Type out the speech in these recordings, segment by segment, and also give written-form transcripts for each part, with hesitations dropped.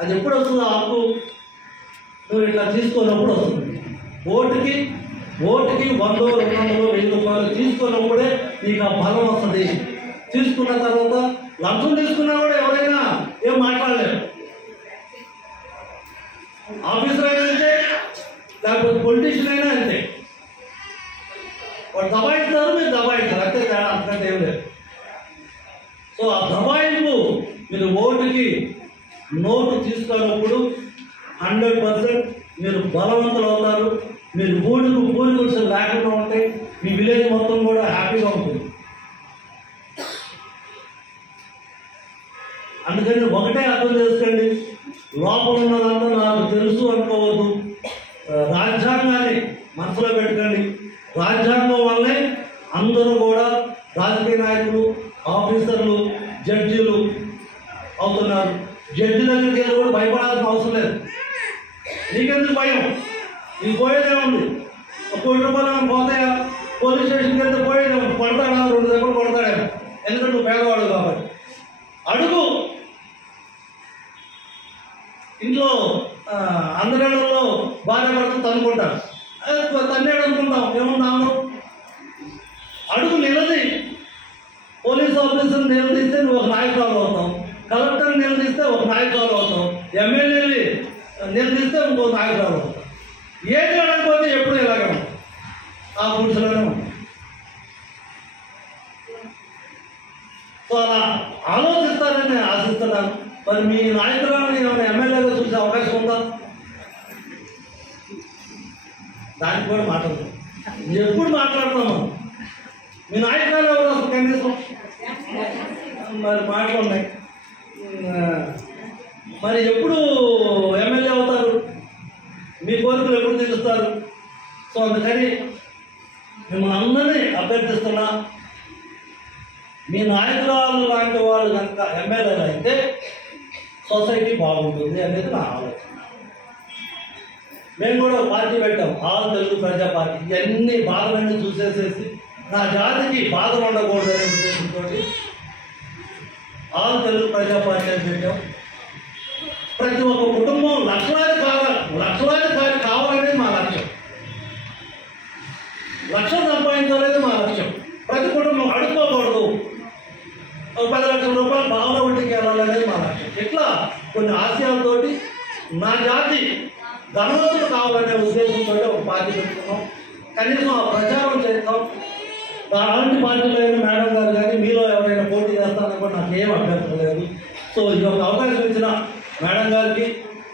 అది ఎప్పుడు వస్తుందో హక్కు నువ్వు ఇట్లా తీసుకున్నప్పుడు వస్తుంది. ఓటుకి 100, 200, 1000 రూపాయలు తీసుకున్నప్పుడే నీకు ఆ బలం వస్తుంది. తీసుకున్న తర్వాత లంచం తీసుకున్నా కూడా ఎవరైనా ఏం మాట్లాడలేరు. ఆఫీసర్ అయినా అంతే, లేకపోతే పొలిటీషియన్ అయినా అంతే. వాడు దబాయిస్తారు, మీరు దబాయిస్తారు, అంతే తేడా, అంతకంటే ఏం లేదు. సో ఆ దబాయింపు మీరు ఓటుకి నోటు తీసుకున్నప్పుడు 100% మీరు బలవంతులు అవుతారు. మీరు పూడి గుడిసెలు లేకుండా ఉంటాయి. మీ విలేజ్ మొత్తం కూడా హ్యాపీగా ఉంటుంది. అందుకని ఒకటే అర్థం చేసుకోండి, లోపల ఉన్నదంతా నాకు తెలుసు అనుకోవద్దు. రాజ్యాంగాన్ని మనసులో పెట్టుకోండి. రాజ్యాంగం వల్లే అందరూ కూడా రాజకీయ నాయకులు, ఆఫీసర్లు, జడ్జీలు అవుతున్నారు. జడ్జి దగ్గరికి వెళ్ళి కూడా భయపడాల్సిన అవసరం లేదు. నీకెందుకు భయం? నీకు పోయేదే ఉంది. 1 కోటి రూపాయలు పోతాయా? పోలీస్ స్టేషన్కి వెళ్తే పోయేదేమో, పడతాడా, 2 దెబ్బలు కొడతాడేమో, ఎందుకంటే నువ్వు పేదవాడు కాబట్టి. అడుగు. ఇంట్లో అందరిలో భార్య భర్త తనుకుంటారు, తన్నేడు అనుకుంటాం, ఏమున్నాము? అడుగు, నిలది. పోలీస్ ఆఫీసర్ నిలదీస్తే నువ్వు ఒక నాయకురాలు అవుతావు, కలెక్టర్ నిలదీస్తే ఒక నాయకురాలు అవుతావు, ఎమ్మెల్యేని నిలదీస్తే ఇంకో నాయకురాలు అవుతావు. ఏది అడగకపోతే ఎప్పుడు ఇలాగే ఆ గుడిసెలోనే ఉంటాం. సో అలా ఆలోచిస్తారని నేను ఆశిస్తున్నాను. మరి మీ నాయకురాలని ఏమైనా ఎమ్మెల్యేగా చూసే అవకాశం ఉందా? దానికి కూడా మాట్లాడతాం. ఎప్పుడు మాట్లాడతాము? మీ నాయకురాలు ఎవరు అసలు కనీసం? మరి మాటలు ఉన్నాయి. మరి ఎప్పుడు ఎమ్మెల్యే అవుతారు? మీ కోరికలు ఎప్పుడు తీరుస్తారు? సో అందుకని మిమ్మల్ని అందరినీ అభ్యర్థిస్తున్నా, మీ నాయకురాలు లాంటి వాళ్ళు కనుక ఎమ్మెల్యేలు అయితే సొసైటీ బాగుంటుంది అనేది నా ఆలోచన. మేము కూడా పార్టీ పెట్టాం, ఆల్ తెలుగు ప్రజా పార్టీ. ఇవన్నీ బాధలన్నీ చూసేసేసి నా జాతికి బాధలు ఉండకూడదు అనే ఉద్దేశంతో ఆల్ తెలుగు ప్రజా పార్టీ అని పెట్టాం. ప్రతి ఒక్క కుటుంబం లక్షలాది కావాలనేది మా లక్ష్యం. లక్షలు సంపాదించాలనేది మా లక్ష్యం. ప్రతి కుటుంబం అడుక్కోకూడదు, 10 లక్షల రూపాయలు బాగా వడ్డీకి వెళ్ళాలనేది మా లక్ష్యం. ఇట్లా కొన్ని ఆశయాలతోటి నా జాతి ధనవంతులు కావాలనే ఉద్దేశంతో ఒక పార్టీ పెట్టుకున్నాం. కనీసం ఆ ప్రచారం చేస్తాం. అలాంటి పార్టీలో అయినా మేడం గారు కానీ మీలో ఎవరైనా పోటీ చేస్తారని కూడా నాకు ఏం అభ్యంతరం లేదు. సో ఈ యొక్క అవకాశం ఇచ్చిన మేడం గారికి,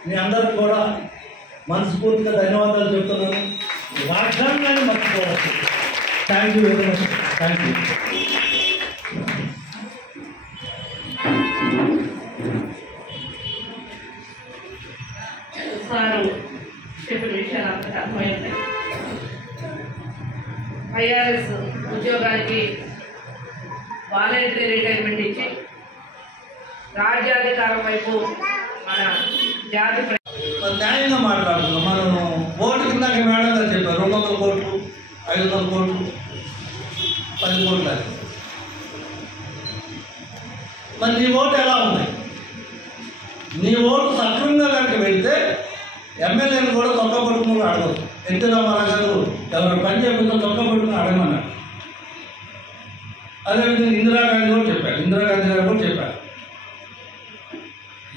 మీ అందరికి కూడా మనస్ఫూర్తిగా ధన్యవాదాలు చెప్తున్నాను. రాజ్యాంగాన్ని మర్చిపోవచ్చు. Thank you very much. Thank you. Sir చెప్పిన విషయాలు అంతగా అర్థమైంది. ఐఆర్ఎస్ ఉద్యోగానికి వాలంటరీ రిటైర్మెంట్ ఇచ్చి రాజ్యాధికారం వైపు మన జాతి న్యాయంగా మాట్లాడుతున్నాం. మనం ఓటు కిందాక మేడం గారు చెప్పారు 200 కోట్లు, 500 కోట్లు, 10 కోట్లు అది. మరి నీ ఓటు ఎలా ఉంది? నీ ఓటు సక్రమంగా కనుక వెళితే ఎమ్మెల్యేని కూడా తొక్క పట్టుకుని అడగదు. ఎన్టీ రామారావు గారు ఎవరు పని చేయకుండా తొక్క పట్టుకుని అడగమన్నారు. అదేవిధంగా ఇందిరాగాంధీ కూడా చెప్పారు, ఇందిరాగాంధీ గారు కూడా చెప్పారు.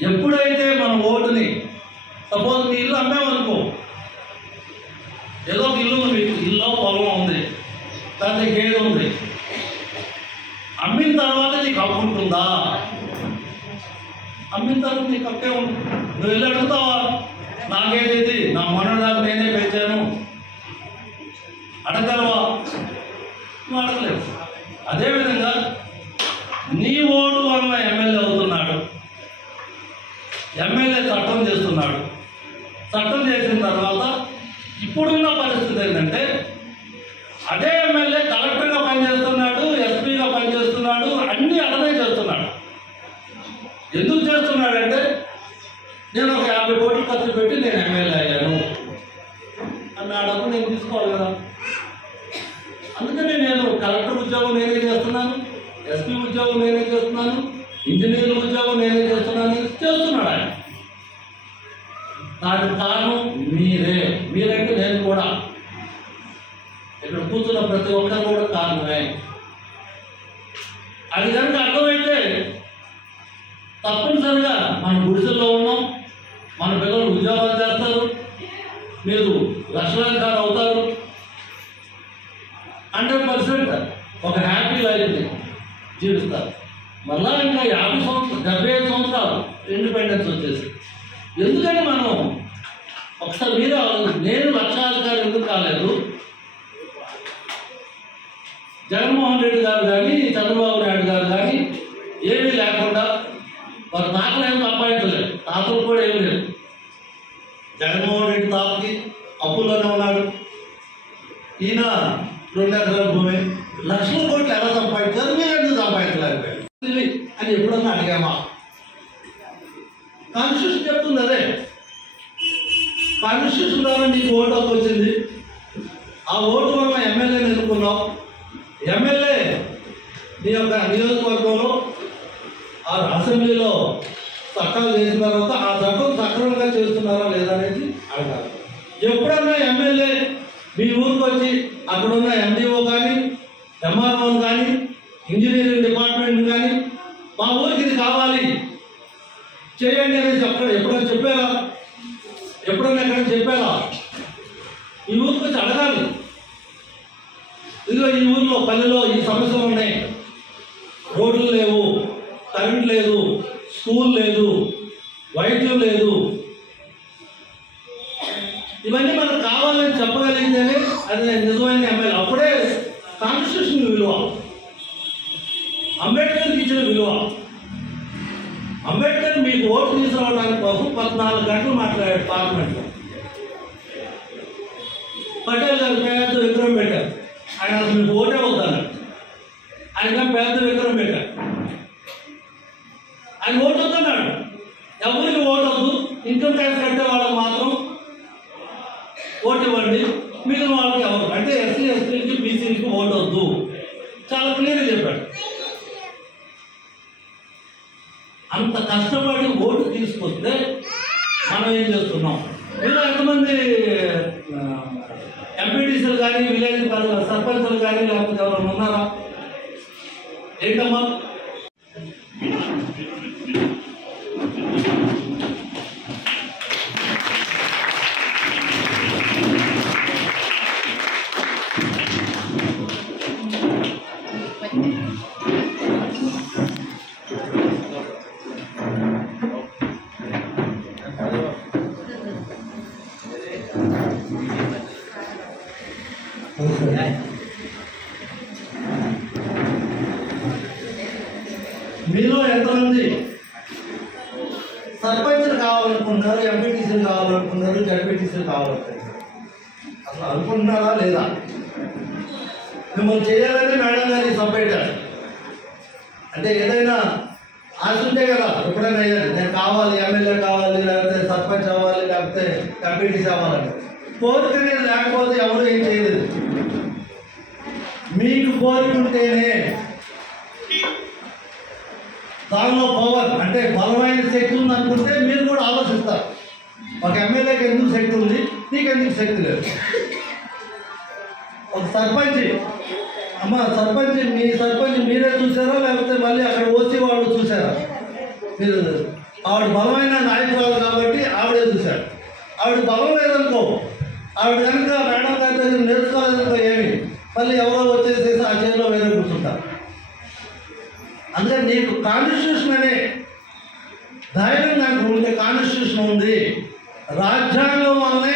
ఎప్పుడైతే మన ఓటుని, సపోజ్ మీ ఇల్లు అమ్మామనుకో, ఏదో ఒక ఇల్లు ఉంది, మీకు ఇల్లు పొలం ఉంది, లేకపోతే గేదె ఉంది, అమ్మిన తర్వాత నీకు హక్కు ఉంటుందా? అమ్మిన తర్వాత నీకు హక్కే ఉంటుంది. నువ్వు వెళ్ళి అడుగుతావా, నాకేది నా మనోదాన్ని నేనే పెంచాను అడగలవా? నువ్వు అడగలేవు. అదేవిధంగా నీ ఓటు వల్ల ఎమ్మెల్యే అవుతున్నాడు, ఎమ్మెల్యే చట్టం చేస్తున్నాడు. చట్టం చేసిన తర్వాత ఇప్పుడున్న పరిస్థితి ఏంటంటే అదే ఎమ్మెల్యే కలెక్టర్గా పనిచేస్తున్నాడు, ఎస్పీగా పనిచేస్తున్నాడు, అన్నీ అతనే చేస్తున్నాడు. ఎందుకు చేస్తున్నాడంటే నేను ఒక 50 కోట్లు ఖర్చు పెట్టి నేను ఎమ్మెల్యే అయ్యాను అన్నాడప్పుడు నేను తీసుకోవాలి కదా. అందుకని నేను కలెక్టర్ ఉద్యోగం నేనే చేస్తున్నాను, ఎస్పీ ఉద్యోగం నేనే చేస్తున్నాను, ఇంజనీర్ల ఉద్యోగం నేనే చేస్తున్నాను. చేస్తున్నాడు ఆయన. దానికి కారణం మీరంటే నేను కూడా, ఇక్కడ కూర్చున్న ప్రతి ఒక్కరు కూడా కారణమే. అది కనుక అర్థమైతే తప్పనిసరిగా మన గుడిసెల్లో ఉన్నాం, మన పిల్లలు ఉద్యోగాలు చేస్తారు, మీరు లక్షలాధికారు అవుతారు, 100% ఒక హ్యాపీ లైఫ్ని జీవిస్తారు. మళ్ళా ఇంకా 50 సంవత్సరాలు 75 సంవత్సరాలు ఇండిపెండెన్స్ వచ్చేసి. ఎందుకని మనం ఒకసారి మీరు నేను లక్షాధికారి ఎందుకు కాలేదు? జగన్మోహన్ రెడ్డి గారు కానీ చంద్రబాబు నాయుడు గారు కానీ ఏమీ లేకుండా వారు తాతలు ఏం సంపాదించలేదు, తాతలు కూడా ఏం లేదు. జగన్మోహన్ రెడ్డి తాతకి అప్పుల్లోనే ఉన్నాడు, ఈయన 2 ఎకరాల భూమి, లక్షల కోట్లు ఎలా సంపాదించారు, మీరు ఎందుకు సంపాదించలేకపోయారు అని ఎప్పుడన్నా అడిగామా? కాన్స్టిట్యూషన్ చెప్తుంది అదే. కాన్స్టిట్యూషన్ ద్వారా నీకు ఓటు హక్కు వచ్చింది, ఆ ఓటు వల్ల ఎమ్మెల్యేని ఎన్నుకున్నావు. ఎమ్మెల్యే నీ యొక్క నియోజకవర్గంలో ఆ అసెంబ్లీలో చట్టాలు చేసిన తర్వాత ఆ చట్టం సక్రమంగా చేస్తున్నారా లేదా అనేది అడగాలి. ఎప్పుడన్నా ఎమ్మెల్యే మీ ఊరికి వచ్చి అక్కడున్న ఎండిఓ కానీ ఎంఆర్ఓ కానీ ఇంజనీరింగ్ డిపార్ట్మెంట్ కానీ మా ఊరికి ఇది కావాలి చేయండి అనేది ఎప్పుడైనా చెప్పారా? ఎప్పుడన్నా ఎక్కడైనా చెప్పారా? ఈ ఊరికి వచ్చి అడగాలి. ఇదిగో ఈ ఊర్లో పల్లెలో ఈ సమస్యలు ఉన్నాయి, రోడ్లు లేవు, కరెంట్ లేదు, స్కూల్ లేదు, వైద్యం లేదు, ఇవన్నీ మనకు కావాలని చెప్పగలిగితేనే అది నిజమైన ఎమ్మెల్యే. అప్పుడే కాన్స్టిట్యూషన్ విలువ, అంబేద్కర్కి ఇచ్చిన విలువ. అంబేద్కర్ మీకు ఓటు తీసుకురావడానికి కోసం 14 గంటలు మాట్లాడాడు పార్లమెంట్లో. పటేల్ గారు పెద్ద విగ్రహం పెట్టారు, ఆయన అసలు మీకు ఓటే వద్దన్నాడు, ఆయన పెద్ద విగ్రహం పెట్టారు, ఆయన ఓటు వద్దన్నాడు. ఎవరికి ఓటు వద్దు, ఇన్కమ్ ట్యాక్స్ కట్టే వాళ్ళకి మాత్రం ఓటు ఇవ్వండి, మిగిలిన వాళ్ళకి ఎవరు అంటే ఎస్సీ ఎస్టీకి బీసీకి ఓటు వద్దు, చాలా క్లియర్గా చెప్పాడు. అంత కష్టపడి ఓటు తీసుకొస్తే మనం ఏం చేస్తున్నాం? మీరు ఎంతమంది ఎంపీటీసీలు కానీ విలేజ్ సర్పంచులు కానీ లేకపోతే ఎవరైనా ఉన్నారా? ఏంటమ్మా? మీలో ఎంతమంది సర్పంచ్లు కావాలనుకుంటున్నారు, ఎంపీటీసీలు కావాలనుకున్నారు, జడ్పీటీసీలు కావాలనుకుంటున్నారు? అసలు అనుకుంటున్నారా లేదా? మిమ్మల్ని చేయాలని మేడం గారు సభ పెట్టారు అంటే ఏదైనా ఆశ ఉంటే కదా. ఎప్పుడైనా అయ్యారు నేను కావాలి, ఎమ్మెల్యే కావాలి, లేకపోతే సర్పంచ్ అవ్వాలి, లేకపోతే ఎంపీటీసీ అవ్వాలంటే కోరిక అనేది లేకపోతే ఎవరు ఏం చేయలేదు. మీకు కోరిక ఉంటేనే దానిలో పవర్ అంటే బలమైన శక్తి ఉంది అనుకుంటే మీరు కూడా ఆలోచిస్తారు. ఒక ఎమ్మెల్యేకి ఎందుకు శక్తి ఉంది, నీకెందుకు శక్తి లేదు? ఒక సర్పంచ్ సర్పంచ్ మీ సర్పంచ్ మీరే చూసారా లేకపోతే మళ్ళీ అక్కడ ఓసీ వాళ్ళు చూసారా? మీరు ఆవిడ బలమైన నాయకురాలు కాబట్టి ఆవిడే చూశారు. ఆవిడ బలం లేదనుకో, ఆవిడ కనుక మేడం గారి దగ్గర నేర్చుకోలేదనుకో ఏమి మళ్ళీ ఎవరో వచ్చేసేసి ఆ చేతిలో వేరే కూర్చుంటారు. అందుకని నీకు కాన్స్టిట్యూషన్ అనే ధైర్యం నాకు ఉంటే కాన్స్టిట్యూషన్ ఉంది, రాజ్యాంగం వల్లనే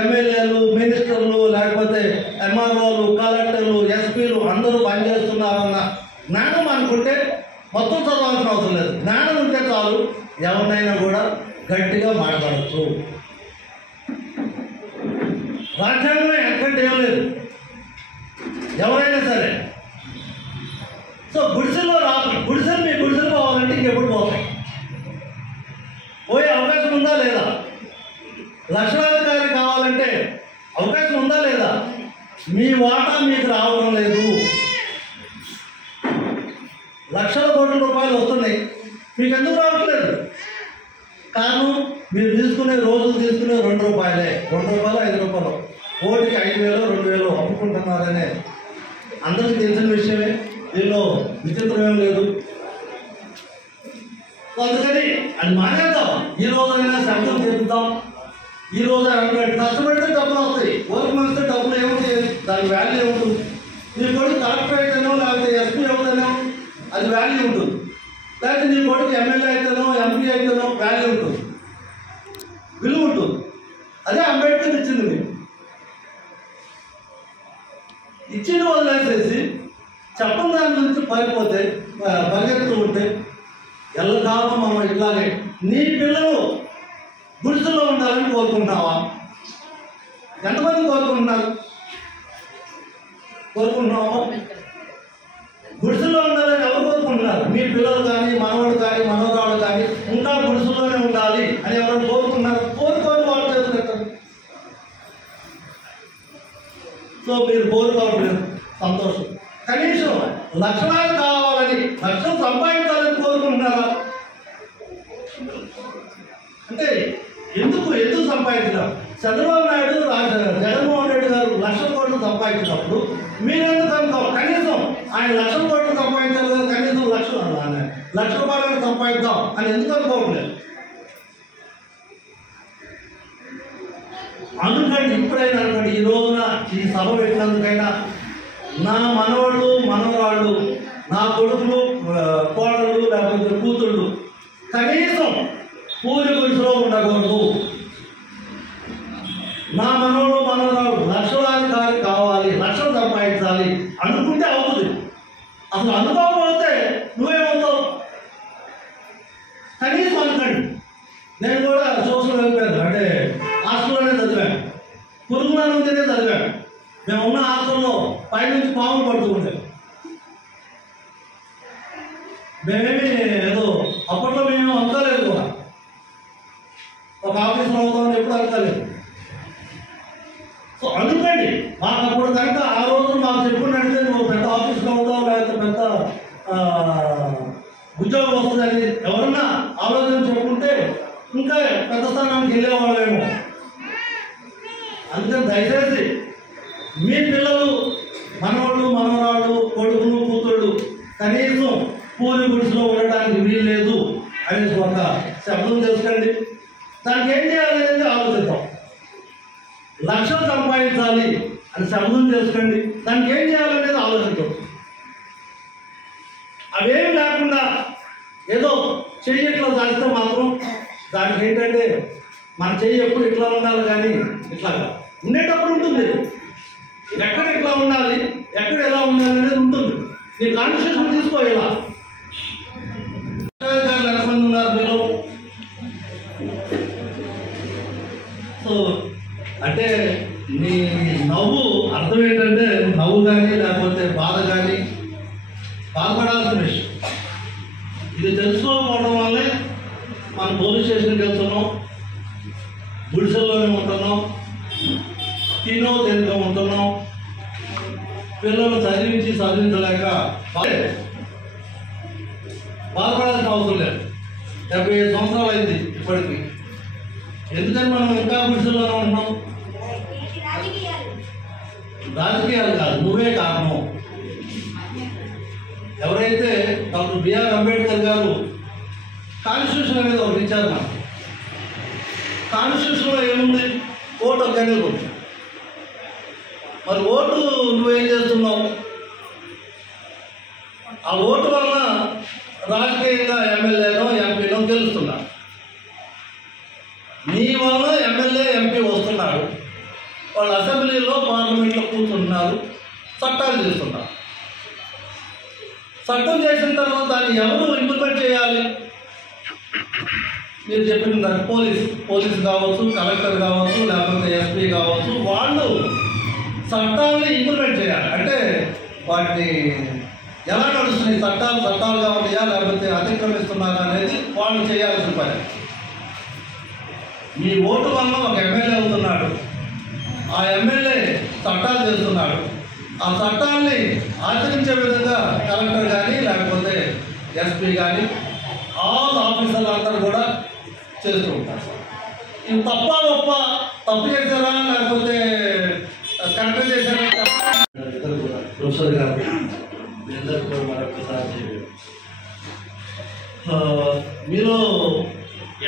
ఎమ్మెల్యేలు, మినిస్టర్లు, లేకపోతే ఎంఆర్ఓలు, కలెక్టర్లు, ఎస్పీలు అందరూ పనిచేస్తున్నారన్న జ్ఞానం అనుకుంటే మొత్తం చదవాల్సిన అవసరం లేదు. జ్ఞానం ఉంటే చాలు, ఎవరినైనా కూడా గట్టిగా మాట్లాడచ్చు. రాజ్యాంగమే ఎంతకంటే ఏం లేదు, ఎవరైనా సరే. సో గుడిసెల్లో గుడిసెలు మీ గుడిసెలు పోవాలంటే ఇంకెప్పుడు పోతాయి? పోయే అవకాశం ఉందా లేదా? లక్షలాధికారి కావాలంటే అవకాశం ఉందా లేదా? మీ వాటా మీకు రావడం లేదు. లక్షల కోట్ల రూపాయలు వస్తున్నాయి, మీకు ఎందుకు రావట్లేదు? కారణం మీరు తీసుకునే రోజు తీసుకునే ₹2, ₹2, ₹5, ఓటికి 5,000, 2,000 అమ్ముకుంటున్నారనే అందరికీ తెలిసిన విషయమే. దీనిలో విచిత్రం ఏం లేదు. అందుకని అది మానేద్దాం. ఈ రోజైనా శబ్దం చెప్తాం. ఈ రోజు కష్టపడితే డబ్బులు వస్తాయి, వర్క్ వస్తే డబ్బులు ఏముంది, దాని వాల్యూ ఏముంటుంది. నీ కొడుకు కలెక్టర్ అయితేనో లేకపోతే ఎస్పీ అవుతానో అది వాల్యూ ఉంటుంది, లేకపోతే నీ కొడుకు ఎమ్మెల్యే అయితేనో ఎంపీ అయితేనో వాల్యూ ఉంటుంది, విలువ ఉంటుంది. అదే అంబేద్కర్ ఇచ్చింది. మీరు ఇచ్చిన వదిలేసేసి చెప్పని దాని గురించి పారిపోతే పరిగెత్తు ఉంటే ఎల్లకాలం మనం ఇట్లాగే. నీ పిల్లలు గుడిసెలో ఉండాలని కోరుకుంటున్నావా? ఎంతమంది కోరుకుంటున్నావా? గుడిసెలో ఉండాలని ఎవరు కోరుకుంటున్నారు? మీ పిల్లలు కానీ మనవాడు కానీ మనవరాడు కానీ ఇంకా గుడిసెలోనే ఉండాలి అని ఎవరు కోరుకున్నారు? కోరుకోని వాళ్ళు చేస్తున్నారు. సో మీరు కోరుకోవట్లేదు, సంతోషం. కనీసం లక్షణాలు కావాలని, లక్షలు సంపాదించాలని కోరుకుంటున్నారా? అంటే ఎందుకు సంపాదించినారు? చంద్రబాబు నాయుడు, జగన్మోహన్ రెడ్డి గారు 1,00,000 కోట్లు సంపాదించినప్పుడు మీరెందుకు అనుకోవాలి? కనీసం ఆయన 1,00,000 కోట్లు సంపాదించారు కదా, కనీసం ₹1,00,000 సంపాదిద్దాం అని ఎందుకు అనుకోవట్లేదు? అనుకోండి, ఇప్పుడైనా అనుకోండి. ఈ రోజున ఈ సభ పెట్టినందుకైనా నా మనవాళ్ళు మనవరాళ్ళు, నా కొడుకులు కోడళ్ళు లేకపోతే కూతుళ్ళు కనీసం పూరి గుడిసెలో ఉండకూడదు. నా మనవడు మనవరాలు లక్షలాధికారి కావాలి, లక్షలు సంపాదించాలి అనుకుంటే అవుతుంది. అసలు అనుకోకపోతే నువ్వేమవుతావు? కనీసం అనుకోండి. నేను కూడా సోషల్ వెల్ఫేర్ అంటే హాస్టల్లోనే చదివాను, పురుగులనే చదివాను. మేము ఉన్న హాస్టల్లో పైనుంచి పాములు పడుతూ ఉంటాం. మేమేమి ఏదో అప్పట్లో మేము అనుకోలేదు కూడా, ఒక ఆఫీసులో అవుతామని ఎప్పుడు అనుకోలేదు. సో అందుకండి మాకు అప్పుడు కనుక ఆ రోజు మాకు చెప్పుకున్నట్టే నువ్వు పెద్ద ఆఫీసులో అవుతావు లేకపోతే పెద్ద ఉద్యోగం వస్తుందని ఎవరన్నా ఆలోచన చెప్పుకుంటే ఇంకా పెద్ద స్థానానికి వెళ్ళేవాళ్ళేమో. అందుకని దయచేసి మీ పిల్లలు మనవాళ్ళు మనవరాళ్ళు కొడుకులు కూతుళ్ళు కనీసం పూరి గుడిసెలో ఉండడానికి వీలు లేదు అనేసి ఒక శబ్దం చేసుకోండి. దానికి ఏం చేయాలనేది ఆలోచిద్దాం. 1,00,000 సంపాదించాలి అని శబ్దం చేసుకోండి. దానికి ఏం చేయాలనేది ఆలోచిద్దాం. అవేమి లేకుండా ఏదో చెయ్యి ఇట్లా దాచితే మాత్రం దానికి ఏంటంటే మన చెయ్యి ఎప్పుడు ఇట్లా ఉండాలి కానీ ఇట్లా ఉండేటప్పుడు ఉంటుంది. ఎక్కడ ఇట్లా ఉండాలి, ఎక్కడ ఎలా ఉండాలి అనేది ఉంటుంది. నీ కాన్షియస్ తీసుకో. ఇలా ఎంతమంది ఉన్నారు మీరు? సో అంటే నీ నవ్వు అర్థం ఏంటంటే నవ్వు కానీ లేకపోతే బాధ కానీ బాధపడాల్సిన విషయం. ఇది తెలుసుకోకపోవడం వల్లే మనం పోలీస్ స్టేషన్కి వెళ్తున్నాం, గుడిసెల్లోనే ఉంటున్నాం, తినో ఉంటున్నాం, పిల్లలు చదివించలేక బాధపడాల్సిన అవసరం లేదు. 75 సంవత్సరాలు అయింది ఇప్పటికి. ఎందుకని మనం ఇంకా గుడిసెల్లోనే ఉంటున్నాం? రాజకీయాలు కాదు, నువ్వే కారణం. ఎవరైతే డాక్టర్ బిఆర్ అంబేద్కర్ గారు కాన్స్టిట్యూషన్ అనేది ఒకటి ఇచ్చారు మనకు. కాన్స్టిట్యూషన్లో ఏముంది? ఓటు అనేది ఉంది. మరి ఓటు నువ్వేం చేస్తున్నావు? ఆ ఓటు వలన రాజకీయంగా ఎమ్మెల్యేనో ఎంపీనో గెలుస్తున్నారు. నీ వలన ఎమ్మెల్యే ఎంపీ వస్తున్నారు, వాళ్ళు అసెంబ్లీలో పార్లమెంట్లో కూర్చుంటున్నారు, చట్టాలు చేస్తున్నారు. చట్టం చేసిన తర్వాత దాన్ని ఎవరు ఇంప్లిమెంట్ చేయాలి? మీరు చెప్పిన దాన్ని పోలీస్ కావచ్చు, కలెక్టర్ కావచ్చు, లేకపోతే ఎస్పీ కావచ్చు, వాళ్ళు చట్టాలని ఇంప్లిమెంట్ చేయాలి. అంటే వాటిని ఎలా నడుస్తున్నాయి, చట్టాలుగా ఉన్నాయా లేకపోతే అతిక్రమిస్తున్నారా అనేది వాళ్ళు చేయాల్సిన పని. మీ ఓటు వల్ల ఒక ఎమ్మెల్యే అవుతున్నాడు, ఆ ఎమ్మెల్యే చట్టాలు చేస్తున్నాడు, ఆ చట్టాన్ని ఆచరించే విధంగా కలెక్టర్ కానీ లేకపోతే ఎస్పీ కానీ ఆల్ ఆఫీసర్లు అందరూ కూడా చేస్తూ ఉంటారు. ఇది తప్ప గొప్ప, తప్పు చేశారా లేకపోతే కరెక్ట్ చేశారా? ఇద్దరు కూడా ప్రొఫెసర్ గారు ఇద్దరు కూడా మరొకసారి మీరు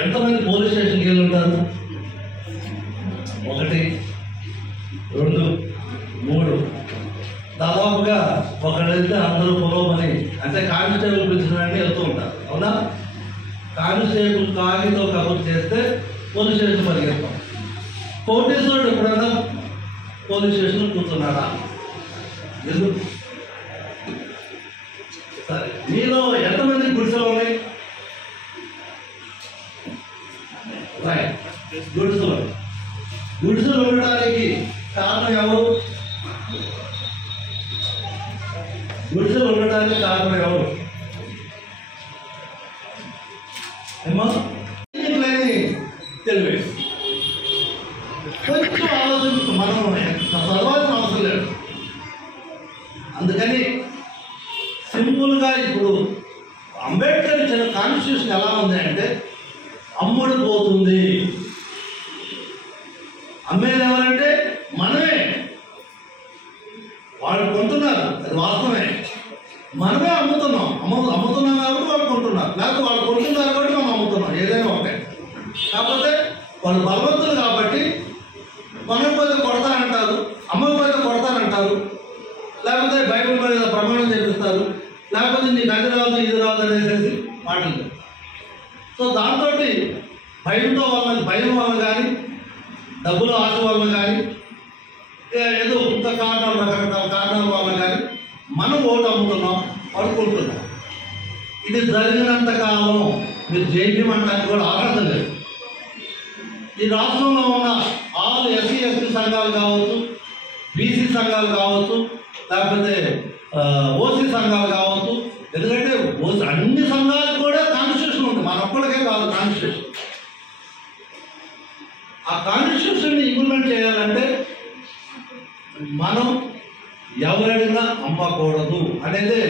ఎంతమంది పోలీస్ స్టేషన్కి వెళ్ళి ఉంటారు? 1, 2, 3 దాదాపుగా ఒకళ్ళు వెళ్తే అందరూ పొలవమని, అంటే కానిస్టేబుల్ పిలిచినని వెళ్తూ ఉంటారు. అవునా? కానిస్టేబుల్ కాగితో కబుర్ చేస్తే పోలీస్ స్టేషన్ పరిగెత్తాం. కోటేశ్వరుడు ఎప్పుడైనా పోలీస్ స్టేషన్ కూర్చున్నాడా? ఎందుకు? సరే, మీలో ఎంతమంది గుడిసెలు ఉన్నాయి? గుడిసెలు ఉండడానికి కారణం ఎవరు? గుడిసెలు ఉండడానికి కారణం ఎవరు? ఏమో తెలివే. కొంచెం ఆలోచించు, మనం చదవాల్సిన అవసరం లేదు. అందుకని సింపుల్గా ఇప్పుడు అంబేద్కర్ ఇచ్చిన కాన్స్టిట్యూషన్ ఎలా ఉంది అంటే, అమ్ముడు పోతుంది. అమ్మేది ఎవరంటే మనమే. వాళ్ళు కొంటున్నారు, అది వాస్తవమే. మనమే అమ్ముతున్నాం. అమ్ముతున్నాం కాబట్టి వాళ్ళు కొంటున్నారు, లేకపోతే వాళ్ళు కొంటున్నారు కాబట్టి మనం అమ్ముతున్నాం. ఏదైనా ఒకటే. కాకపోతే వాళ్ళు బలవంతులు కాబట్టి కొనకపోతే కొడతానంటారు, అమ్మకపోతే కొడతానంటారు, లేకపోతే బైబిల్ మీద ప్రమాణం చేపిస్తారు, లేకపోతే నీకు అది రాదు ఇది రాదు అనేసి మాటలు. సో దాంతో భయం వల్ల కానీ, డబ్బుల ఆశ వల్ల కానీ, ఏదో ఇంత కారణాలు రకరకాల కారణాల వల్ల కానీ మనం ఓటు అమ్ముతున్నాం, పడుకుంటున్నాం. ఇది జరిగినంత కాలం మీరు జైలు అంటానికి కూడా అర్హత లేదు. ఈ రాష్ట్రంలో ఉన్న ఆల్ ఎస్సీ ఎస్టీ సంఘాలు కావచ్చు, బీసీ సంఘాలు కావచ్చు, లేకపోతే ఓసీ సంఘాలు కావచ్చు. ఎందుకంటే అన్ని సంఘాలకు కూడా కాన్స్టిట్యూషన్ ఉంది, మన ఒక్కడికే కాదు కాన్స్టిట్యూషన్. ఆ కాన్స్టిట్యూషన్ని ఇంప్లిమెంట్ చేయాలంటే మనం ఎవరైనా అమ్మకూడదు అనేది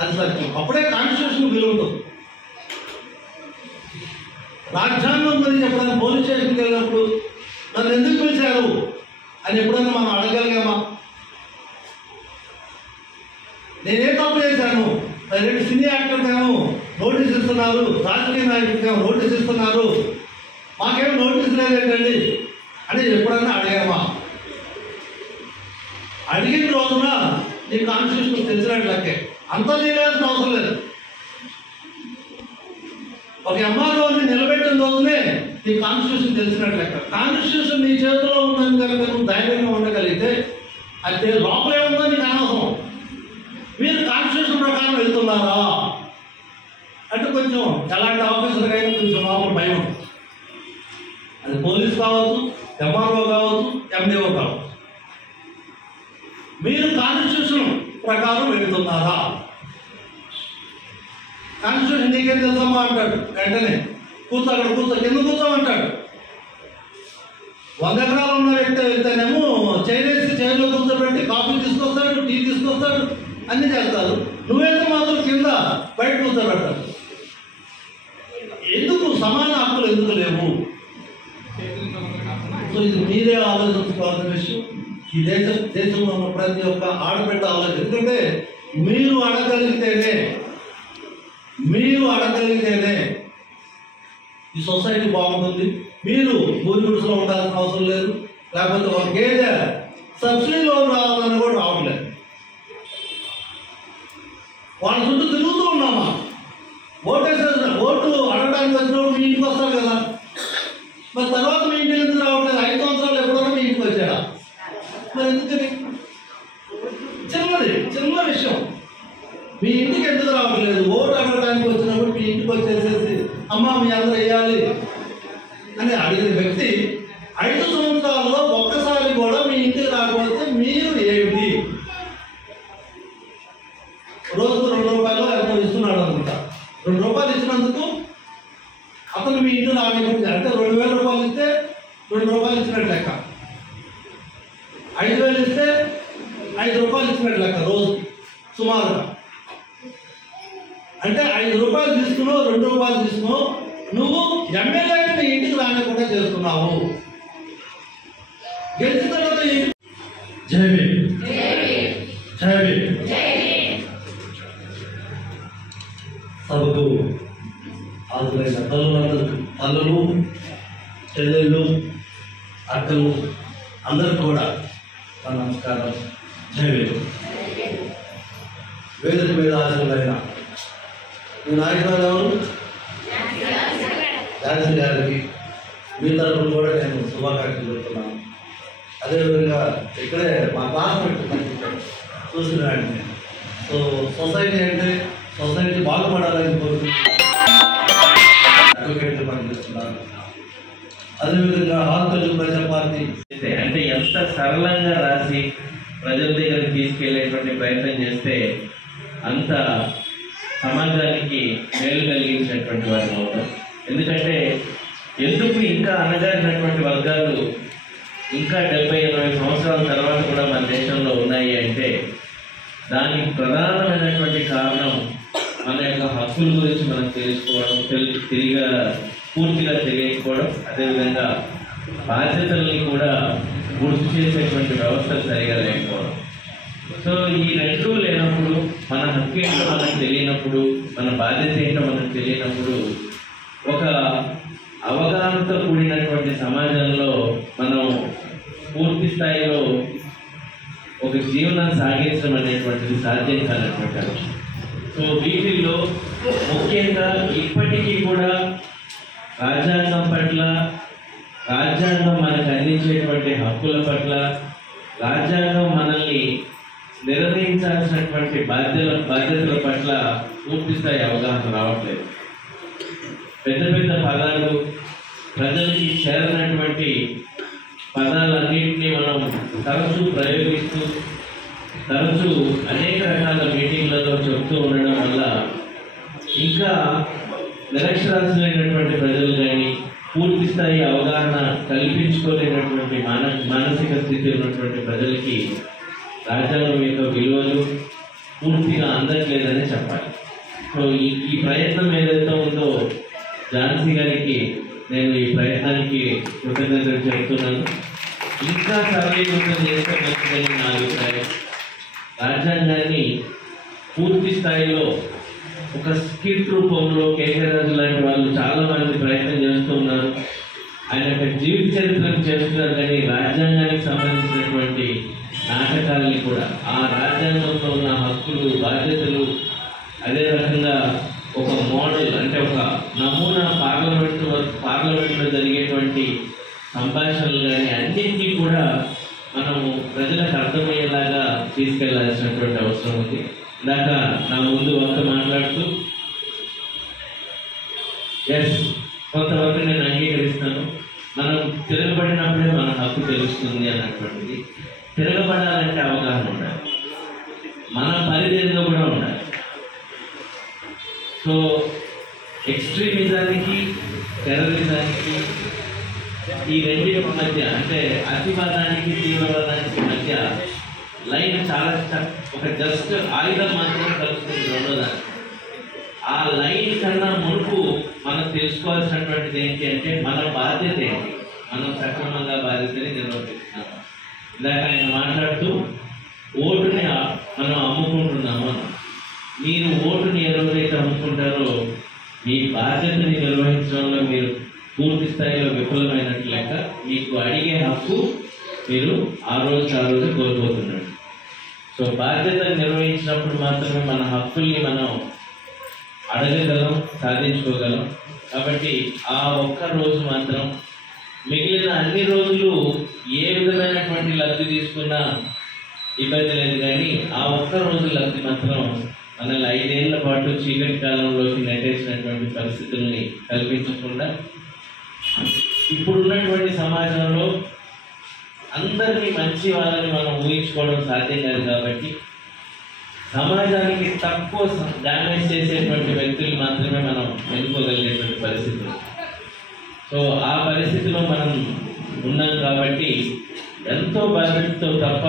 అది సత్యం. అప్పుడే కాన్స్టిట్యూషన్ విలువ ఉంటుంది. రాజ్యాంగం గురించి ఎప్పుడైనా పోలీస్ స్టేషన్కి వెళ్ళినప్పుడు నన్ను ఎందుకు పిలిచారు అని ఎప్పుడైనా మనం అడగలిగామా? నేనేం తప్పు చేశాను? 2 సినీ యాక్టర్కేమో నోటీస్ ఇస్తున్నారు, రాజకీయ నాయకుడికేమో నోటీస్ ఇస్తున్నారు, మాకేం నోటీస్ లేదేంటండి అని ఎప్పుడన్నా అడిగామా? అడిగిన రోజున నీ కాన్స్టిట్యూషన్ తెలిసినట్లకే. అంత తెలియాల్సిన అవసరం లేదు. ఒక ఎంఆర్ఓని నిలబెట్టిన రోజునే నీ కాన్స్టిట్యూషన్ తెలిసినట్లెక్క. కాన్స్టిట్యూషన్ నీ చేతిలో ఉందని కనుక నువ్వు ధైర్యంగా ఉండగలిగితే అది లోపలే ఉందో నీకు అనవసరం. మీరు కాన్స్టిట్యూషన్ ప్రకారం వెళ్తున్నారా అంటే కొంచెం ఎలాంటి ఆఫీసర్ అయినా కొంచెం లోపల భయం. అది పోలీస్ కావచ్చు, ఎంఆర్ఓ కావచ్చు, ఎండిఓ కావచ్చు. మీరు కాన్స్టిట్యూషన్ ప్రకారం వెళ్తున్నారా? కాన్స్టిట్యూషన్ నీకేం తెలుసమ్మా అంటాడు. వెంటనే కూర్చో, అక్కడ కూర్చో, కింద కూర్చోమంటాడు. 100 ఎకరాలు ఉన్న వ్యక్తి వెళ్తేనేమో చైనేసి చైర్లో కూర్చోబెట్టి కాఫీ తీసుకొస్తాడు, టీ తీసుకొస్తాడు, అన్నీ చేస్తారు. నువ్వైతే మాత్రం కింద బయట కూర్చోబెట్టాలి. ఎందుకు సమాన హక్కులు ఎందుకు లేవు? సో ఇది మీరే ఆలోచించుకోవాల్సిన విషయం. ఈ దేశంలో ఉన్న ప్రతి ఒక్క ఆడబిడ్డ ఆలోచన. ఎందుకంటే మీరు అడగలిగితేనే ఈ సొసైటీ బాగుంటుంది. మీరు ఊరి గుడిసెలో ఉండాల్సిన అవసరం లేదు. లేకపోతే ఒక గేదె సబ్సిడీ లోన్ రావాలని కూడా రావట్లేదు. వాళ్ళ చుట్టూ తిరుగుతూ ఉన్నామా? ఓటు అడగడానికి వచ్చినప్పుడు మీ ఇంటికి వస్తారు కదా, మరి తర్వాత మీ ఇంటికి ఎందుకు రావట్లేదు? 5 సంవత్సరాలు ఎప్పుడైనా మీ ఇంటికి వచ్చాడా? మరి ఎందుకని? చిన్న విషయం. మీ ఇంటికి ఎందుకు రావట్లేదు? ఓటు అడగడానికి వచ్చినప్పుడు మీ ఇంటికి వచ్చేసేసి అమ్మ మీ అందరూ వేయాలి అని అడిగిన వ్యక్తి 5 సంవత్సరాల్లో ఒక్కసారి కూడా మీ ఇంటికి రాకపోతే మీరు ఏమిటి? రోజుకు 2 రూపాయలు ఎంతో ఇస్తున్నాడు అనుకుంటా. 2 రూపాయలు ఇచ్చినందుకు అతను మీ ఇంటికి రానివ్వండి. అంటే 2000 రూపాయలు ఇస్తే 2 రూపాయలు ఇచ్చినట్టు లెక్క. 5000 ఇస్తే 5 రూపాయలు ఇచ్చినట్టు లెక్క రోజు సుమారుగా. అంటే 5 రూపాయలు తీసుకున్నావు, 2 రూపాయలు తీసుకున్నావు, నువ్వు ఎమ్మెల్యేని నీ ఇంటికి రానికుండా చేస్తున్నావు. గెలిచిన తర్వాత జై భీమ్, జై భీమ్. సభకు హాజరైన తల్లులు, చెల్లెళ్ళు, అక్కలు అందరూ కూడా నా నమస్కారం. జై భీమ్. వేదిక మీద హాజరైన మీ నాయకురాలు ఎవరు? ఝాన్సీ గారికి మీ తరఫున కూడా నేను శుభాకాంక్షలు చెప్తున్నాను. అదేవిధంగా ఇక్కడే మా క్లాస్మేట్ చూసిన వెంటనే సో సొసైటీ అంటే సొసైటీ బాగుపడాలని అడ్వకేట్లు పనిచేస్తున్నారు. అదేవిధంగా హాస్టల్ ప్రజా పార్టీ అంటే ఎంత సరళంగా రాసి ప్రజల దగ్గరికి తీసుకెళ్లేటువంటి ప్రయత్నం చేస్తే అంత సమాజానికి మేలు కలిగించినటువంటి వారు అవుతాం. ఎందుకంటే ఎందుకు ఇంకా అణగారినటువంటి వర్గాలు ఇంకా 70-80 సంవత్సరాల తర్వాత కూడా మన దేశంలో ఉన్నాయి అంటే దానికి ప్రధానమైనటువంటి కారణం మన యొక్క హక్కుల గురించి మనం తెలుసుకోవడం, పూర్తిగా తెలియకపోవడం, అదేవిధంగా బాధ్యతల్ని కూడా గుర్తు చేసేటువంటి వ్యవస్థలు సరిగా లేకపోవడం. సో ఈ రెండూ లేనప్పుడు, మన హక్కు ఏంటో మనకు తెలియనప్పుడు, మన బాధ్యత ఏంటో మనకు తెలియనప్పుడు ఒక అవగాహనతో కూడినటువంటి సమాజంలో మనం పూర్తి స్థాయిలో ఒక జీవనం సాగించడం అనేటువంటిది సాధ్యం కానటువంటి అంశం. సో వీటిల్లో ముఖ్యంగా ఇప్పటికీ కూడా రాజ్యాంగం పట్ల, రాజ్యాంగం మనకు అందించేటువంటి హక్కుల పట్ల, రాజ్యాంగం మనల్ని నిర్ణయించాల్సినటువంటి బాధ్యతల పట్ల పూర్తి స్థాయి అవగాహన రావట్లేదు. పెద్ద పెద్ద పదాలు, ప్రజలకి చేరనటువంటి పదాలన్నింటినీ మనం తరచూ ప్రయోగిస్తూ తరచూ అనేక రకాల మీటింగ్లలో చెబుతూ ఉండడం వల్ల ఇంకా నిరక్షరాస్యులైనటువంటి ప్రజలు కానీ, పూర్తి స్థాయి అవగాహన కల్పించుకోలేనటువంటి మానసిక స్థితి ఉన్నటువంటి ప్రజలకి రాజ్యాంగం యొక్క విలువలు పూర్తిగా అందట్లేదని చెప్పాలి. సో ఈ ప్రయత్నం ఏదైతే ఉందో ఝాన్సీ గారికి నేను ఈ ప్రయత్నానికి కృతజ్ఞతలు చెప్తున్నాను. ఇంకా సరళీకృతం చేస్తే మంచిదని నా అభిప్రాయం. రాజ్యాంగాన్ని పూర్తి స్థాయిలో ఒక స్కిట్ రూపంలో కేకే రాజు లాంటి వాళ్ళు చాలా మంది ప్రయత్నం చేస్తూ ఉన్నారు. ఆయన యొక్క జీవిత చరిత్రను చేస్తున్నారు, కానీ రాజ్యాంగానికి సంబంధించినటువంటి నాటకాలని కూడా, ఆ రాజ్యాంగంలో ఉన్న హక్కులు, బాధ్యతలు, అదే రకంగా ఒక మోడల్ అంటే ఒక నమూనా పార్లమెంట్లో జరిగేటువంటి సంభాషణలు కానీ అన్నింటినీ కూడా మనము ప్రజలకు అర్థమయ్యేలాగా తీసుకెళ్లాల్సినటువంటి అవసరం ఉంది. ఇందాక నా ముందు ఒక్క మాట్లాడుతూ కొంతవరకు నేను అంగీకరిస్తాను. మనం తిరగబడినప్పుడే మన హక్కు తెలుస్తుంది అన్నటువంటిది. తిరగబడాలంటే అవగాహన ఉండాలి, మన పరిధిలో కూడా ఉండాలి. సో ఎక్స్ట్రీమిజానికి, టెర్రరిజానికి, ఈ రెండింటి మధ్య అంటే అతివాదానికి, తీవ్రవాదానికి మధ్య లైన్ చాలా ఒక జస్ట్ ఆయుధం మాత్రమే కలుస్తుంది రెండోదాన్ని. ఆ లైన్ కన్నా మునుపు మనం తెలుసుకోవాల్సినటువంటిది ఏంటి అంటే మన బాధ్యత ఏంటి, మనం సక్రమంగా బాధ్యతని నిర్వర్తిస్తున్నాము. ఇందాక ఆయన మాట్లాడుతూ ఓటుని మనం అమ్ముకుంటున్నాము. మీరు ఓటుని ఎవరైతే అమ్ముకుంటారో మీ బాధ్యతని నిర్వహించడంలో మీరు పూర్తి స్థాయిలో విఫలమైనట్లు లెక్క. మీకు అడిగే హక్కు మీరు ఆ రోజు కోల్పోతున్నారు. సో బాధ్యతను నిర్వహించినప్పుడు మాత్రమే మన హక్కుల్ని మనం అడగగలం, సాధించుకోగలం. కాబట్టి ఆ ఒక్క రోజు మాత్రం, మిగిలిన అన్ని రోజులు ఏ విధమైనటువంటి లబ్ధి తీసుకున్నా ఇబ్బంది లేదు, కానీ ఆ ఒక్క రోజు లబ్ధి మాత్రం మనల్ని 5 ఏళ్ల పాటు చీకటి కాలంలోకి నెట్టేసినటువంటి పరిస్థితుల్ని కల్పించకుండా, ఇప్పుడున్నటువంటి సమాజంలో అందరినీ మంచి వాళ్ళని మనం ఊహించుకోవడం సాధ్యం కాదు. కాబట్టి సమాజానికి తక్కువ డ్యామేజ్ చేసేటువంటి వ్యక్తులు మాత్రమే మనం ఎన్నుకోగలిగేటువంటి పరిస్థితులు. సో ఆ పరిస్థితిలో మనం ఉన్నాం కాబట్టి ఎంతో బాధ్యతతో తప్ప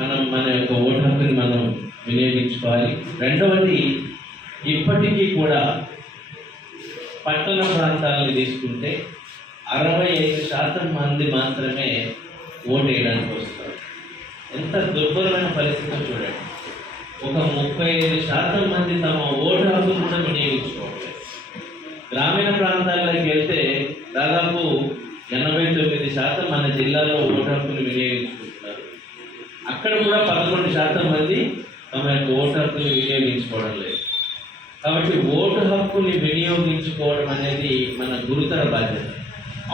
మనం మన యొక్క ఓటు హక్కుని మనం వినియోగించుకోవాలి. రెండవది, ఇప్పటికీ కూడా పట్టణ ప్రాంతాలను తీసుకుంటే 65% మంది మాత్రమే ఓటు వేయడానికి వస్తారు. ఎంత దుర్భరమైన పరిస్థితి చూడండి. ఒక 35% మంది తమ ఓటు హక్కును కూడా వినియోగించుకోవట్లేదు. గ్రామీణ ప్రాంతాల్లోకి వెళ్తే దాదాపు 89% మన జిల్లాలో ఓటు హక్కును వినియోగించుకుంటున్నారు. అక్కడ కూడా 11% మంది తమ యొక్క ఓటు హక్కుని వినియోగించుకోవడం లేదు. కాబట్టి ఓటు హక్కుని వినియోగించుకోవడం అనేది మన గురుతర బాధ్యత.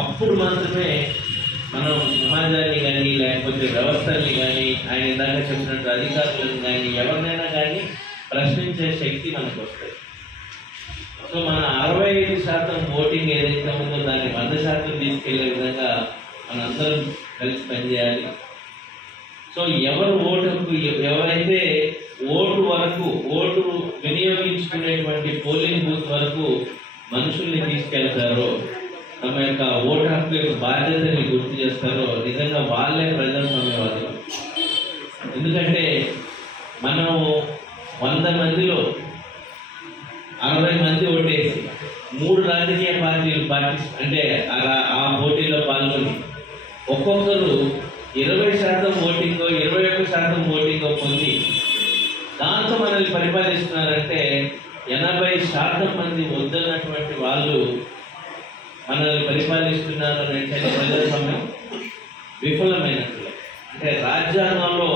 అప్పుడు మాత్రమే మనం సమాజాన్ని కానీ లేకపోతే వ్యవస్థల్ని కానీ ఆయన ఇందాక చెప్పినట్టు అధికారులను కానీ ఎవరినైనా కానీ ప్రశ్నించే శక్తి మనకు వస్తుంది. సో మన 65% ఓటింగ్ ఏదైతే ఉందో దాన్ని 100% తీసుకెళ్లే విధంగా మనందరం కలిసి పనిచేయాలి. సో ఎవరు ఓటు హక్కు ఎవరైతే ఓటు వినియోగించుకునేటువంటి పోలింగ్ బూత్ వరకు మనుషుల్ని తీసుకెళ్తారో, తమ యొక్క ఓటు హక్కు యొక్క బాధ్యతని గుర్తు చేస్తారో నిజంగా వాళ్ళే ప్రజాస్వామ్యవాదులు. ఎందుకంటే మనం 100 మందిలో 60 మంది ఓటేసి 3 రాజకీయ పార్టీలు అంటే ఆ పోటీలో పాల్గొని ఒక్కొక్కరు 20% ఓటింగో 21% ఓటింగో పొంది దాంతో మనల్ని పరిపాలిస్తున్నారంటే 80% మంది వద్దన్నటువంటి వాళ్ళు మనల్ని పరిపాలిస్తున్నారు అంటే ప్రజాస్వామ్యం విఫలమైనట్లు. అంటే రాజ్యాంగంలో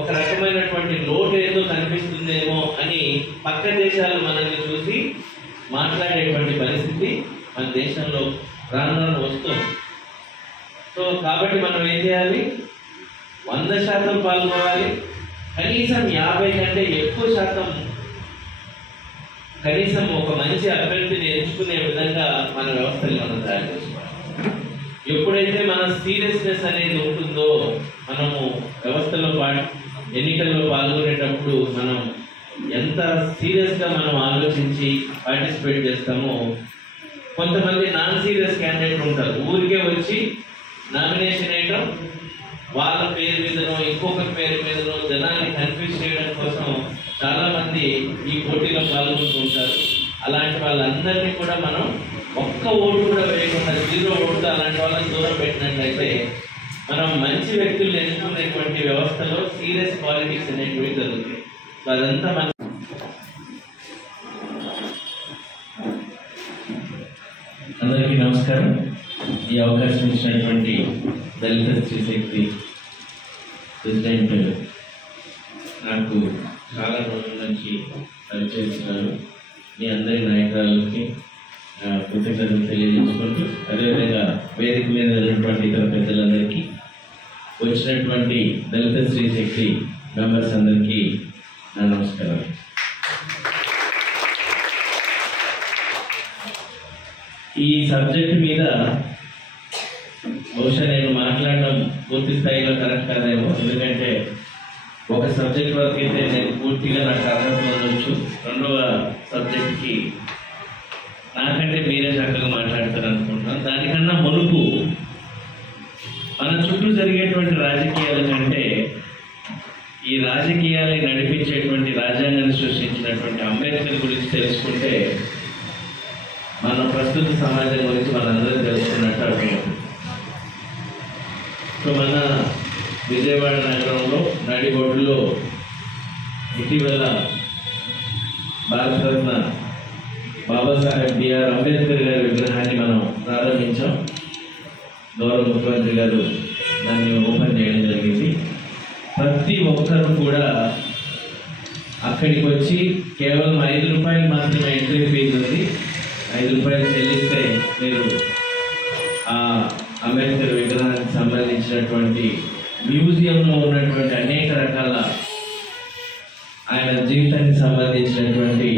ఒక రకమైనటువంటి లోటు ఏదో కనిపిస్తుందేమో అని పక్క దేశాలు మనల్ని చూసి మాట్లాడేటువంటి పరిస్థితి మన దేశంలో రాను వస్తుంది. సో కాబట్టి మనం ఏం చేయాలి? 100% పాల్గొనాలి. కనీసం 50 కంటే ఎక్కువ శాతం కనీసం ఒక మంచి అభ్యర్థిని ఎంచుకునే విధంగా మన వ్యవస్థని మనం తయారు చేసుకోవాలి. ఎప్పుడైతే మన సీరియస్నెస్ అనేది ఉంటుందో, మనము వ్యవస్థలో ఎన్నికల్లో పాల్గొనేటప్పుడు మనం ఎంత సీరియస్గా మనం ఆలోచించి పార్టిసిపేట్ చేస్తామో. కొంతమంది నాన్ సీరియస్ క్యాండిడేట్ ఉంటారు, ఊరికే వచ్చి నామినేషన్ వేయడం, వాళ్ళ పేరు మీదనో ఇంకొకరి పేరు మీదనో జనాన్ని కన్ఫ్యూజ్ చేయడం కోసం చాలా మంది ఈ పోటీలో పాల్గొంటూ ఉంటారు. అలాంటి వాళ్ళందరినీ కూడా మనం ఒక్క ఓటు కూడా వేయకుండా 0 ఓటుతో అలాంటి వాళ్ళని దూరం పెట్టినట్లయితే మనం మంచి వ్యక్తులు ఎంచుకునేటువంటి వ్యవస్థలో సీరియస్ పాలిటిక్స్ అనేటివి జరుగుతాయి. సో అదంతా మన అందరికీ నమస్కారం. ఈ అవకాశం ఇచ్చినటువంటి దళిత స్త్రీ శక్తి ప్రెసిడెంట్ నాకు చాలా రోజుల నుంచి పరిచయిస్తున్నారు. మీ అందరి నాయకులకి కృతజ్ఞతలు తెలియజేసుకుంటూ, అదేవిధంగా వేదిక మీద ఉన్నటువంటి ఇతర పెద్దలందరికీ, వచ్చినటువంటి దళిత స్త్రీ శక్తి మెంబర్స్ అందరికీ నా నమస్కారం. ఈ సబ్జెక్ట్ మీద బహుశా నేను మాట్లాడడం పూర్తి స్థాయిలో కరెక్ట్ కాదేమో. ఎందుకంటే ఒక సబ్జెక్ట్ వరకు అయితే నేను పూర్తిగా నాకు అర్హత ఉండొచ్చు. రెండవ సబ్జెక్ట్కి నాకంటే మీరే చక్కగా మాట్లాడతారు అనుకుంటున్నాను. దానికన్నా మునుపు మన చుట్టూ జరిగేటువంటి రాజకీయాల కంటే ఈ రాజకీయాన్ని నడిపించేటువంటి రాజ్యాంగాన్ని సృష్టించినటువంటి అంబేద్కర్ గురించి తెలుసుకుంటే మన ప్రస్తుత సమాజం గురించి మనందరూ తెలుసుకున్నట్టు అర్థమవుతుంది. సో మన విజయవాడ నగరంలో నడిబొడ్డులో ఇటీవల భారతరత్న బాబాసాహెబ్ బిఆర్ అంబేద్కర్ గారి విగ్రహాన్ని మనం ప్రారంభించాం. గౌరవ ముఖ్యమంత్రి గారు దాన్ని ఓపెన్ చేయడం జరిగింది. ప్రతి ఒక్కరు కూడా అక్కడికి వచ్చి కేవలం 5 రూపాయలు మాత్రమే ఎంట్రీ ఫీజు ఉంది. 5 రూపాయలు చెల్లిస్తే మీరు ఆ అంబేద్కర్ విగ్రహానికి సంబంధించినటువంటి మ్యూజియంలో ఉన్నటువంటి అనేక రకాల ఆయన జీవితానికి సంబంధించినటువంటి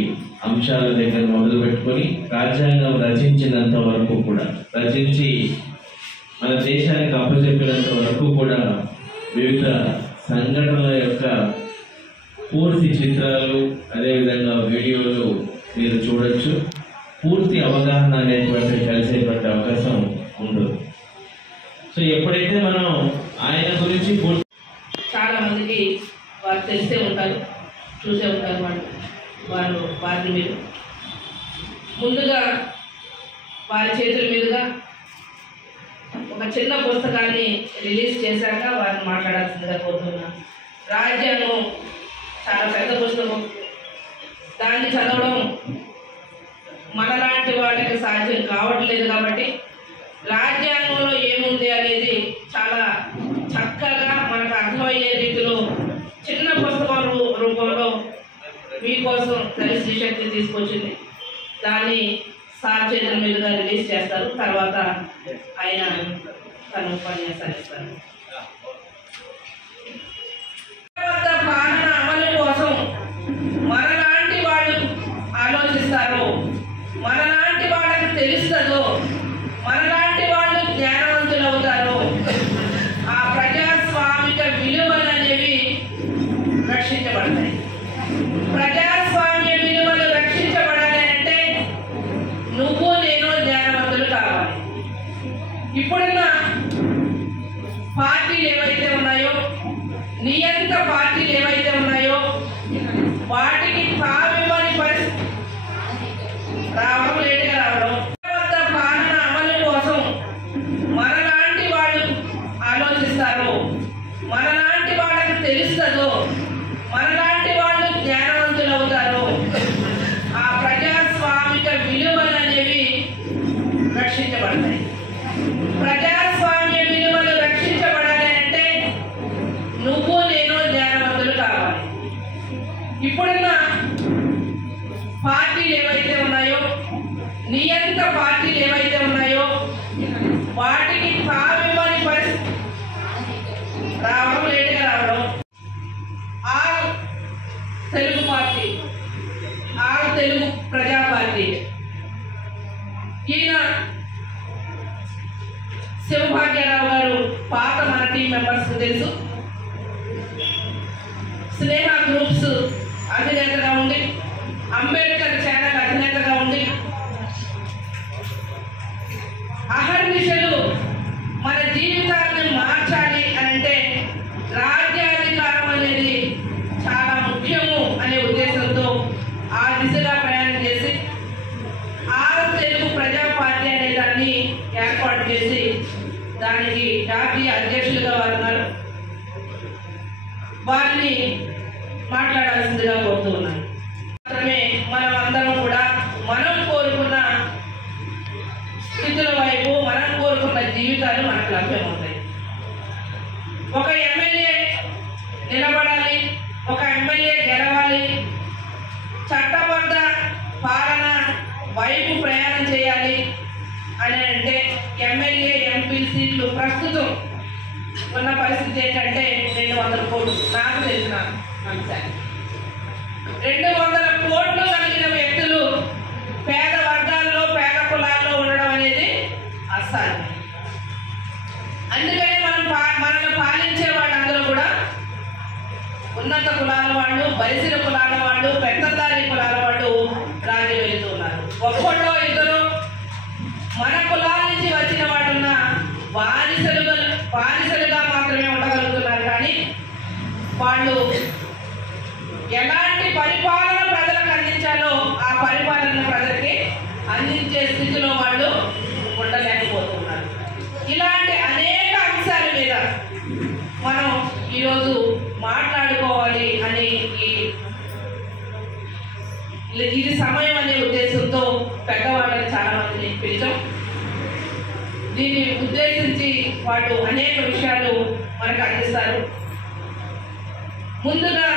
అంశాల దగ్గర మొదలు పెట్టుకొని రాజ్యాంగం రచించినంత వరకు కూడా, రచించి మన దేశానికి అప్పచెప్పినంత వరకు కూడా వివిధ సంఘటనల యొక్క పూర్తి చిత్రాలు, అదేవిధంగా వీడియోలు మీరు చూడొచ్చు. పూర్తి అవగాహన అనేటువంటిది కలిసేటువంటి అవకాశం ఉంటుంది. సో ఎప్పుడైతే మనం ఆయన గురించి చాలా మందికి వారు తెలిసే ఉంటారు, చూసే ఉంటారు. వారిని మీరు ముందుగా వారి చేతుల మీదుగా ఒక చిన్న పుస్తకాన్ని రిలీజ్ చేశాక వారిని మాట్లాడాల్సిందిగా కోరుతున్నాను. రాజ్యాంగం చాలా పెద్ద పుస్తకం. దాన్ని చదవడం మనలాంటి వాళ్ళకి సాధ్యం కావట్లేదు కాబట్టి రాజ్యాంగంలో ఏముంది అనేది చాలా చక్కగా మనకు అర్థమయ్యే రీతిలో చిన్న పుస్తకం రూపంలో మీకోసం దళిత శక్తి తీసుకొచ్చింది. దాన్ని సార్ చేతుల మీదుగా రిలీజ్ చేస్తారు. తర్వాత ఆయన తన ఉపన్యాసాలు ఇస్తారు. పాలన అమలు కోసం మనలాంటి వాళ్ళు ఆలోచిస్తారో, మనలాంటి వాళ్ళకి తెలుస్తుందో, మనలాంటి వాళ్ళు జ్ఞానవంతులు అవుతారో ఆ ప్రజాస్వామిక విలువలు అనేవి రక్షించబడతాయి. ప్రజాస్వామ్య విలువలు రక్షించబడాలి అంటే నువ్వు నేను జ్ఞానవంతులు కావాలి. ఇప్పుడున్న పార్టీలు ఏవైతే ఉన్నాయో, నియంత పార్టీలు ఏవైతే ఉన్నాయో వాటికి తావివ్వని పరిస్థితి రావడం, లేటుగా రావడం. పాలన అమలు కోసం మనలాంటి వాళ్ళు ఆలోచిస్తారో, మనలాంటి వాళ్ళకి తెలుస్తుందో, మనలాంటి వాళ్ళు జ్ఞానవంతులు అవుతారో ఆ ప్రజాస్వామిక విలువలు అనేవి రక్షించబడతాయి. ప్రజాస్వామ్య విలువలు రక్షించబడాలి అంటే నువ్వు నేను జ్ఞానవంతులు కావాలి. ఇప్పుడున్న పార్టీలు ఏవైతే ఉన్నాయో, నియంత పార్టీలు ఏవైతే ఉన్నాయో వాటికి తావివ్వని పరిస్థితి రావడం, లేటుగా రావడం. తెలుగు పార్టీ, తెలుగు ప్రజా పార్టీ, ఈయన శివభాగ్యరావు గారు పాత మన టీం మెంబర్స్ తెలుసు. స్నేహ గ్రూప్స్ అధినేతగా ఉండి, అంబేద్కర్ ఛానల్ అధినేతగా ఉండి అహర్నిశలు మన జీవితాలను మార్చాలి అని అంటే రాజ్యాధికారం అనేది చాలా ముఖ్యము అనే ఉద్దేశంతో ఆ దిశగా ప్రయాణం చేసి తెలుగు ప్రజా పార్టీ అనే దాన్ని ఏర్పాటు చేసి దానికి జాతీయ అధ్యక్షులుగా వారు ఉన్నారు. వారిని మాట్లాడాల్సిందిగా కోరుతూ ఉన్నాను. మాత్రమే మనం అందరం కూడా మనం కోరుకున్న స్థితుల వైపు, మనం కోరుకున్న జీవితాలు మనకు లభ్యమవుతాయి. ఒక ఎమ్మెల్యే నిలబడాలి, ఒక ఎమ్మెల్యే గెలవాలి, చట్టబద్ధ పాలన వైపు ప్రయాణం చేయాలి అని అంటే ఎమ్మెల్యే ఎంపీ సీట్లు ప్రస్తుతం ఉన్న పరిస్థితి ఏంటంటే 200 కోట్లు. నాకు తెలిసిన అంశాన్ని 200 కోట్లు కలిగిన వ్యక్తులు పేద వర్గాల్లో, పేద కులాల్లో ఉండడం అనేది అసాధ్యం. అందుకని మనల్ని పాలించే వాళ్ళందరూ కూడా ఉన్నత కులాల వాళ్ళు, బలిసిన కులాల వాళ్ళు, పెద్దందారి కులాల వాళ్ళు రాజీ వెళుతూ ఉన్నారు. ఒక్కళ్ళో ఇద్దరు మన కులాల నుంచి వచ్చిన వాళ్ళున్న బానిసలుగా మాత్రమే ఉండగలుగుతున్నారు. కానీ వాళ్ళు ఎలాంటి పరిపాలన ప్రజలకు అందించాలో ఆ పరిపాలన ప్రజలకి అందించే స్థితిలో వాళ్ళు ఉండలేకపోతున్నారు. ఇలాంటి అనేక అంశాల మీద మనం ఈరోజు మాట్లాడుకోవాలి అని ఇది సమయం అనే ఉద్దేశంతో పెద్దవాళ్ళని చాలా మందిని పిలిచాం. దీన్ని ఉద్దేశించి వాళ్ళు అనేక విషయాలు మనకు అందిస్తారు. ముందుగా